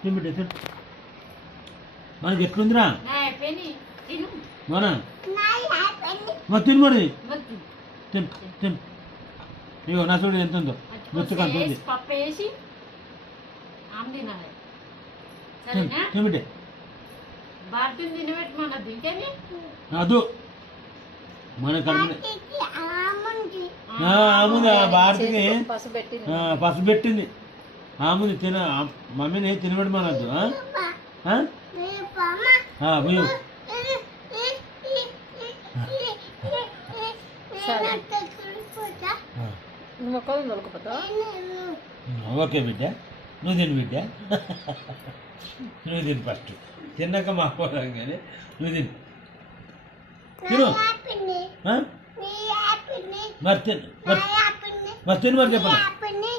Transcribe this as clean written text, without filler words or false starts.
తింబిట్టే తిను మనకి ఎట్లుందిరా మన తిను మరి తిను తిను ఇగో నా చూడు ఎంత ఉందో ముచ్చుకంత ఉంది పప్పు వేసి తింబిట్టే భారతిని తినబెట్టమన్నది ఇంకేమి అదు మన కడుపు ఆముంది భారతికి పసుపు పెట్టింది ఆముంది తిన మమ్మీని తినబెట్టమనద్దు ఓకే బిడ్డ నువ్వు తిను బిడ్డ నువ్వు తిను ఫస్ట్ తిన్నాక మా కానీ నువ్వు తిను తిను మరి తిను మరి తిను మరి చెప్పండి